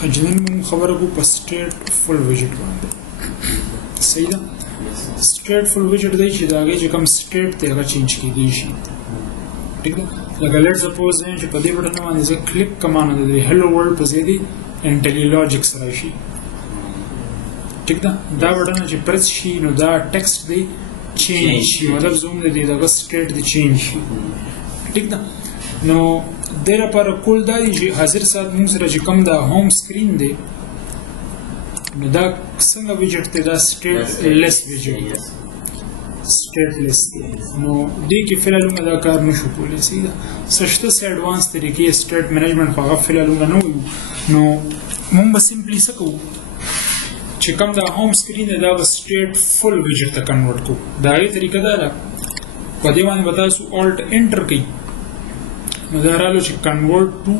خجنن مون خبره کو په stateful widget باندې صحیح ده stateful widget دی چې دا چې کوم state ته هغه چینج کیږي شي ٹھیک ده لکه لیټ سپوز چې په دې بټن باندې زه کلیک کوم نو د hello world په ځای دی IntelliLogic سره شي ٹھیک ده دا بټن چې پرس شي نو دا ټیکسټ دی چینج شي مطلب زوم دی دا state دی چینج شي ټیک ده نو دغه پر کول دا چې حاضر سات موږ سره چې کوم دا هوم سکرین دی نو دا څنګه ویجټ ته دا stateless ویجټ stateless نو دې کې فعلا موږ دا کار نشو کولای سیده سشته سه اډوانس طریقې state management خو فعلا موږ نه وایو نو موږ به سمپلی څه کوو چې کوم دا هوم سکرین دی دا stateful ویجټ ته کنورټ کوو دا یې طریقه ده په دې باندې به تاسو alt enter کړئ نو دا رالو چې convert to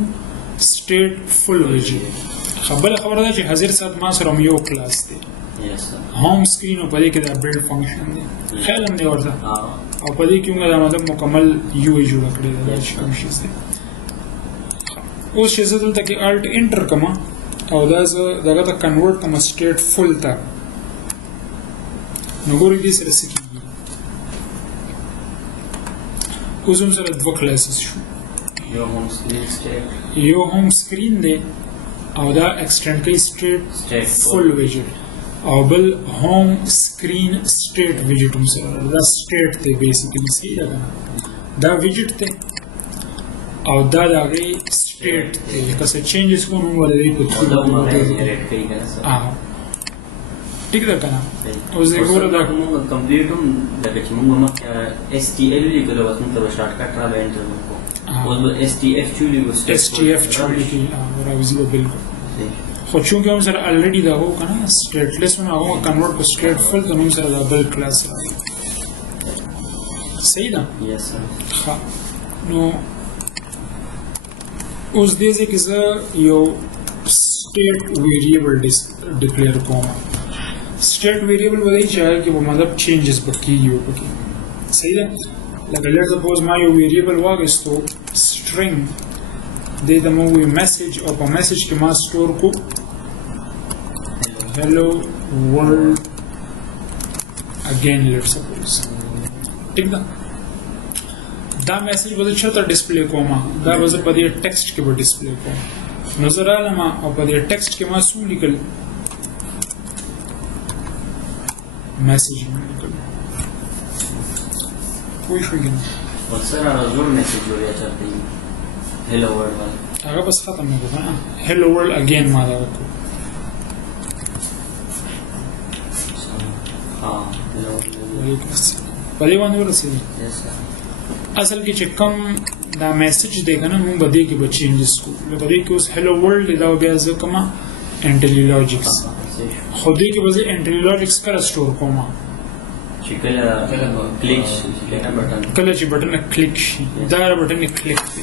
stateful widget خبره ده چې حاضر سات ما سره یو کلاس دی هوم سکرین او په دې کې دا build function دی خیال هم دی ورته او په دې کې موږ دا مطلب مکمل UI جوړ کړی دی چې کوم شي دی اوس چې زه دلته کې alt enter کوم او دا زه دغه ته convert کوم stateful ته نو ګورئ دې سره څه کېږي اوس هم سره دوه کلاسز شو یو هوم سکرین دی او دا ایکسټند کوي stateful widget او بل هوم سکرین state widget هم سره دا state دی بیسیکلی صحیح ده دا widget دی او دا دغه state دی که څه چینجز کوو نو ولې په ټول ٹھیک ده کنه اوس دې ګوره دا کمپلیټ هم لکه چې موږ مخکې STL لیکلو اوس موږ ته شارټ کټ را انټر وکړو اوس به STF چولی راوځي به بالکل خو چونکې هم سره الریډي دا هو کنه stateless ونه هغه کنورټ په stateful ته هم سره دا بل کلاس راځي صحیح ده یس سر ښه نو اوس دې ځکه زه یو state variable declare کوم state variable ولې چې هغه کې به مطلب changes پکې صحیح ده لکه لیټ سپوز ما یو ویریبل واغستو string دې د مو میسج او په میسج کې ما سٹور کو hello world again لیټ سپوز ٹھیک ده دا میسج به چاته ډسپلی کوم دا به په دې ټیکسټ کې به ډسپلی کوم نظر علم او په دې ټیکسټ کې ما څه لیکل میسج لیکل کوئی شو گیا وسر زور میسج جوړیا چاته هلو ورلد هغه بس ختم نه کوه هلو ورلد اگین ما دا وکړه هلو ورلد په دې باندې ورسېږي اصل کې چې کوم دا میسج دی کنه موږ به دې کې به چینجز کوو لکه دې کې اوس هلو ورلد دا بیا ځکه کومه IntelliLogic خو دې کې به زه IntelliLogic کله سٹور کوم چې کله کلیک شي کله چې بټن کلیک شي دا بټن کلیک دی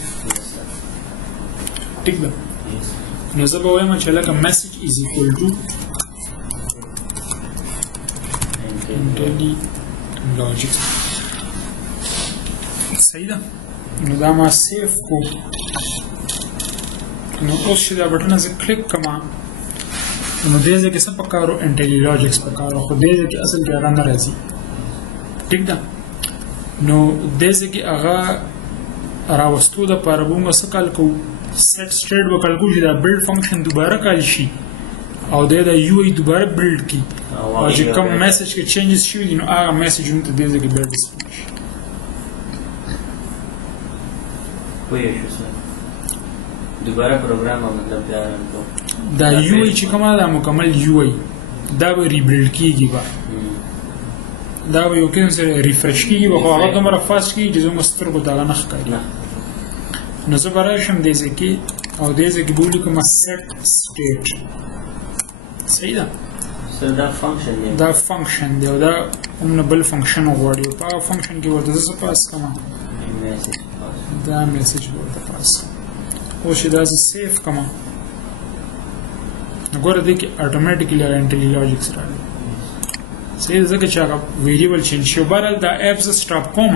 ٹھیک ده نو زه به وایم چې لکه message is equal to IntelliLogic صحیح ده نو دا ما سیف کو نو اوس چې دا بټن زه کلیک کوم نو دې ځکه څه پکارو IntelliLogic پکارو خو دې ځکه اصل کې هغه نه راځي ٹھیک ده نو دې ځکه هغه راوستو د پاره موږ څه کال کو set state وکړو چې دا build function دوباره کال شي او دا UI دوباره build کی او چې کوم میسج کې changes شي نو هغه میسج نو دې ځکه build شي وایي شو دوباره پروګرام مطلب دا UI چې کومه دا مکمل UI دا به ریبلډ کیږي دا به یو کله سره ریفرش کیږي خو هغه دومره فاست کیږي چې زموږ سترګو ته نه ښکاري نو زه به راشم دې ځکه او دې ځکه به ولیکم set state صحیح ده دا فنکشن دا فنکشن دی او دا هم بل فنکشن غواړي په هغه فنکشن کې ورته زه پاس کوم دا میسج ورته پاس او چې دا زه سیف کوم وګوره دې کې اتوماتیکلی IntelliLogic راځي صحیح ځکه چې هغه ویریبل چینج شو بهرحال دا اپ زه سټاپ کوم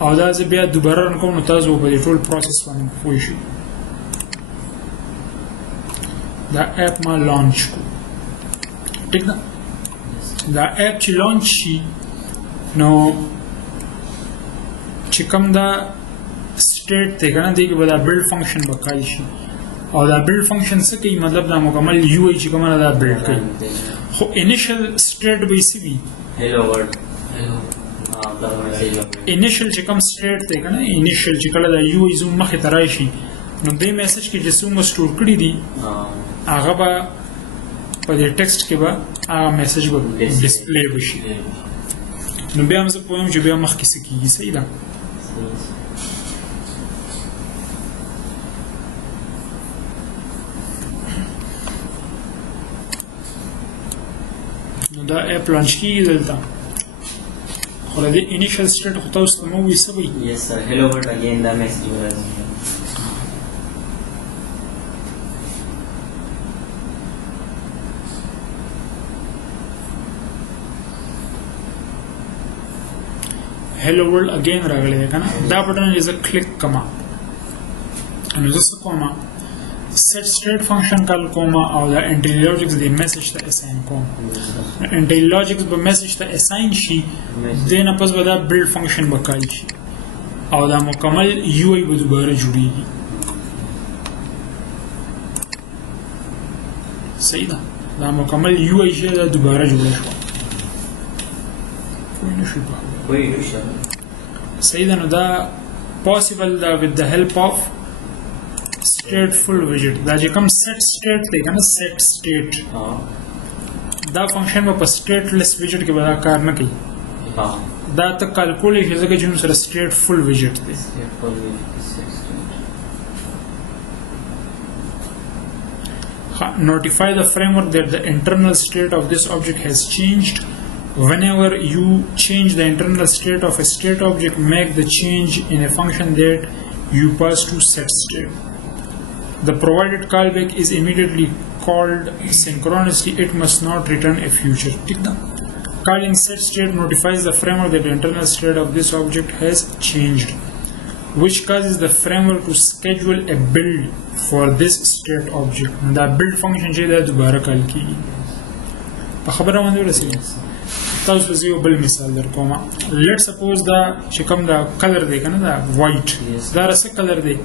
او دا زه بیا دوباره رن کوم نو تاسو په دې ټول پروسس باندې پوه شئ دا اپ ما لانچ کو ٹھیک ده دا اپ چې لانچ شي نو چې کوم دا سټیټ ته کنه دی کې به دا بلډ فنکشن وکړي شي او دا بلډ فنکشن څه کوي مطلب دا مکمل یو ای چې کومه دا بلډ کوي خو انیشل سټیټ به سی وي هلو ورډ انیشل چې کوم سټیټ ته کنه انیشل چې کله دا یو ای زوم مخه ترای شي نو دې میسج کې چې څومره سٹور کړی دي هغه به په دې ټیکسټ کې به هغه میسج به ډسپلی وشي نو بیا موږ پوهیم چې بیا مخکې څه کیږي صحیح ده نو دا اپ لانچ کیږي دلته خو د انیشل سټیټ خو تاسو ته مو وي څه وي یس سر هلو ورډ اگین دا میسج ورځي hello world again راغلی دی کنه دا بټن یې زه کلیک کما نو زه څه کوم set state function کال کوم او دا IntelliLogix دی میسج ته assign کوم IntelliLogix به میسج ته assign شي دینه پس به دا build function وکړي شي او دا مکمل UI به دوباره جوړیږي صحیح ده دا مکمل UI چې دا دوباره جوړ شو کوئی نشي صحیح ده نو دا possible دا with the help of StatefulWidget دا چې کوم set state دی کنه set state دا فنکشن په stateless widget کې به دا کار نه کوي دا ته کیلکولیشن ځکه چې موږ سره StatefulWidget دی notify the framework that the internal state of this object has changed. Whenever you change the internal state of a state object, make the change in a function that you pass to setState. The provided callback is immediately called synchronously. It must not return a future. Calling setState notifies the framework that the internal state of this object has changed, which causes the framework to schedule a build for this state object. The build function is دوباره کال کیږي په خبره باندې ورسېږي تاسو زه یو بل مثال درکوم لیټ سپوز دا چې کوم دا کلر دی کنه دا وایټ دا څه کلر دی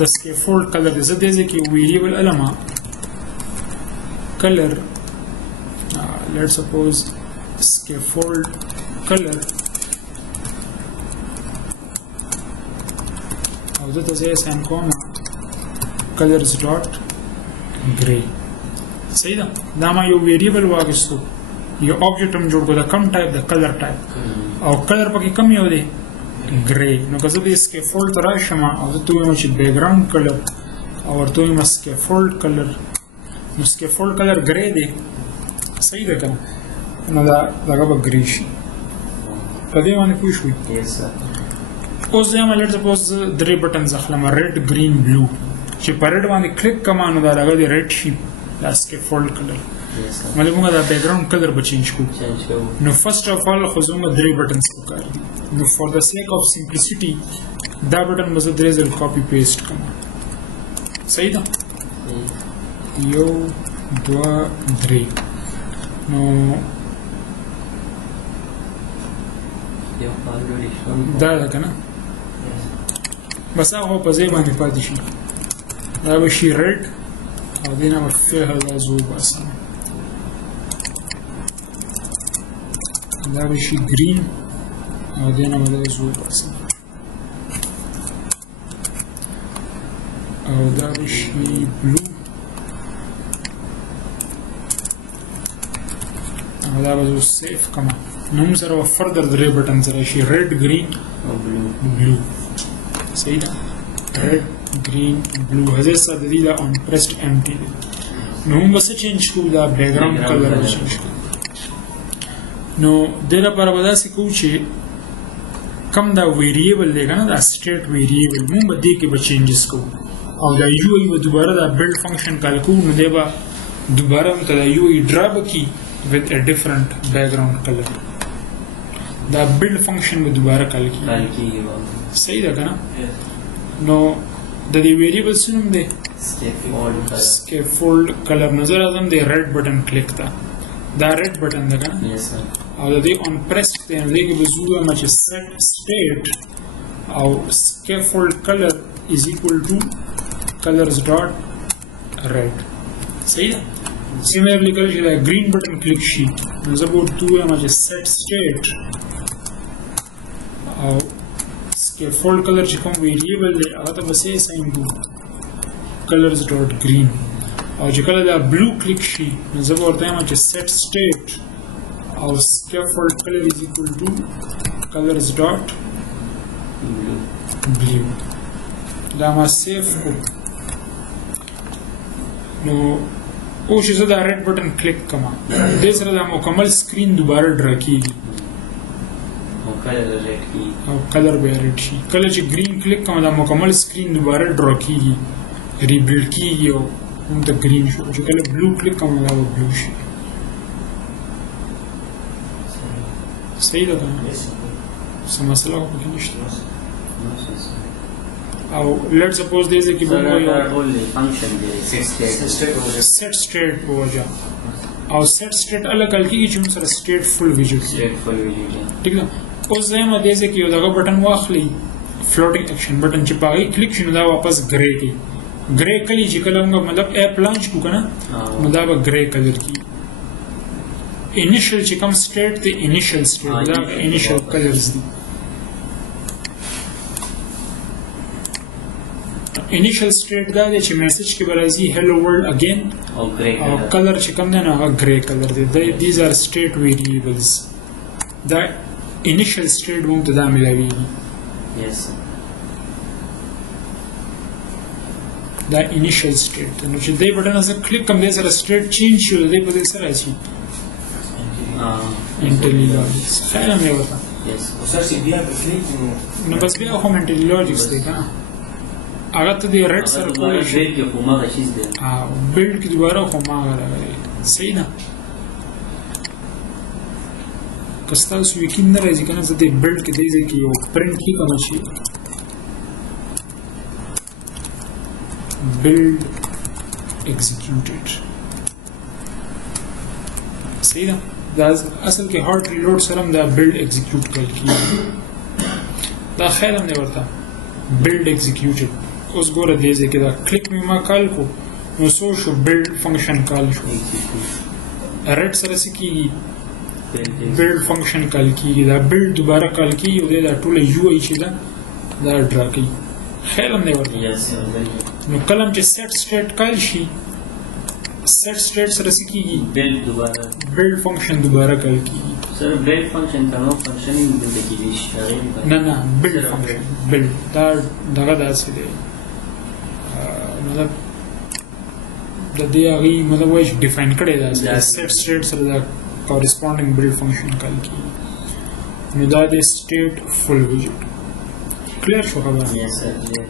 د سکیفولډ کلر دی زه دې کې ویریبل علما کلر لیټ سپوز سکیفولډ کلر او زه ته سم کوم colors dot gray صحیح ده دا ما یو ویریبل واغستو یو object هم جوړ کړو کم ټایپ د کلر ټایپ او کلر پکې کم یو دی gray نو که زه د scaffold ته راشم او زه ته وایم چې بیکګراوند کلر او ورته وایم scaffold کلر نو scaffold کلر gray دی صحیح ده کنه نو دا هغه به gray شي په دې باندې پوه شوي اوس زه لیټ سپوز درې بټنز اخلم ریډ گرین بلو چې په ریډ باندې کلیک کوم نو دا راغلی ریډ شي دا scaffold کلر مله موږ دا بیکګراوند کلر به چینج کوو نو فرست اف آل خو زموږ درې بټنز پکار دي نو فور د سیک اف سمپلیسیټي دا بټن به زه درې ځل کاپی پیسټ کوم صحیح ده یو دوه درې نو دا ده که نه بس هغه په ځای باندې پاتې شي دا به شي ریډ او دې نه به فعل دا زه وباسم دا به شي ګرین او دې نه به دا زه وباسم او دا به شي بلو او دا به زه سیف کړم نو موږ سره فردر درې بټن سره شي ریډ ګرین او بلو صحیح ده ریډ ګرین بلو هزه سره د دې دا اون پرست امټي دی نو موږ څه چینج کوو دا بیکګراوند کلر چینج کوو نو د لپاره به داسې کوو چې کم دا ویریبل دی کنه دا سټیټ ویریبل موږ به دې کې به چینجز کوو او دا یو ای به دوباره دا بلډ فنکشن کال کوو نو دی به دوباره هم ته دا یو ای ډرا به کی with a different background color دا build function به دوباره کال کیږي صحیح ده کنه نو د دې ویریبل سنوم دی Scaffold color. scaffold color نظر اعظم دی red button click تا دا red button دا کنه Yes, sir. او د دې on press دی نو دې کې به زو ما چې set state او scaffold color is equal to colors dot red صحیح ده similarly کله چې دا green button click شي نو زه به ورته ووایم چې set state او scaffold color چې کوم variable دی هغه ته به څه assign کړو colors dot green او چې کله دا blue click شي نو زه به ورته وایم چې set state او scaffold color is equal to colors dot blue دا ما سیف کو نو او چې زه دا red button click کما دې سره دا مکمل سکرین دوباره ډرا کیږي او color red کی. او کلر به ریډ شي کله چې گرین کلیک کوم دا مکمل سکرین دوباره ډرا کیږي ریبلډ کیږي او هم ته گرین شو چې کله بلو کلیک کوم دا به بلو شي صحیح ده کنه څه مسله خو پکې نشته No, sir, sir. او لیټ سپوز دې چې Sir, به that only function there. Set state. set state په وجه او set state الګ کل کیږي چې موږ سره stateful widget StatefulWidget. ټیک ده اوس زما دې چې یو دغه بٹن واخلي فلوټینګ اکشن بٹن چې پاغي کلیک شنو دا واپس گرے کی گرے کلی چې کله موږ مطلب اپ لانچ کو کنه نو دا به گرے کلر کی انیشل چې کوم سټیټ دی انیشل سټیټ دا انیشل کلرز دي انیشل سټیټ دا دی چې میسج کې برازي هلو ورلد اگین او grey او color. کلر چې کوم دی نو هغه گرے کلر دی دیز ار سټیټ ویریبلز دا انیشل سټیټ موږ ته دا ملاویږي Yes, sir. دا انیشل سټیټ نو چې دې بٹن سره کلیک کوم دې سره سټیټ چینج شو دې په دې سره شي انټلیجنس خیر مې وتا Yes. سر چې بیا په کلیک نو بس بیا هم انټلیجنس دی کنه هغه ته دې ریډ سره کولی شي Red کې خو ما چیز دی. بلډ کې دوباره خو ما راغلی صحیح نه که ستاسو یقین نه راځي کنه زه دې بلډ کې دې ځای کې یو پرنټ کې کوم شي build executed صحیح ده دا اصل کې هارد ریلوډ سره هم دا build execute کول کیږي دا خیر هم دی ورته build executed اوس ګوره دې ځای کې دا کلیک مې ما کال کو نو سو شو build function کال شو ریډ سره څه کیږي build function کال کیږي دا build دوباره کال کیږي او دا ټول یو ای چې دا ډرا کوي خیر هم دی ورته Yes, sir. Very good. نو کلم چې set state کال شي set state سره څه کیږي Build دوباره. build function دوباره کال کیږي Sir, build function کنو functioning دلته کې دي شغال. نه نه build function build دا دغه داسې دی مطلب د دې هغه مطلب وایي ډیفاین کړی دا set state سره دا corresponding build function کال کیږي نو دا د stateful widget کلیر شو خبره Yes, sir. Yeah.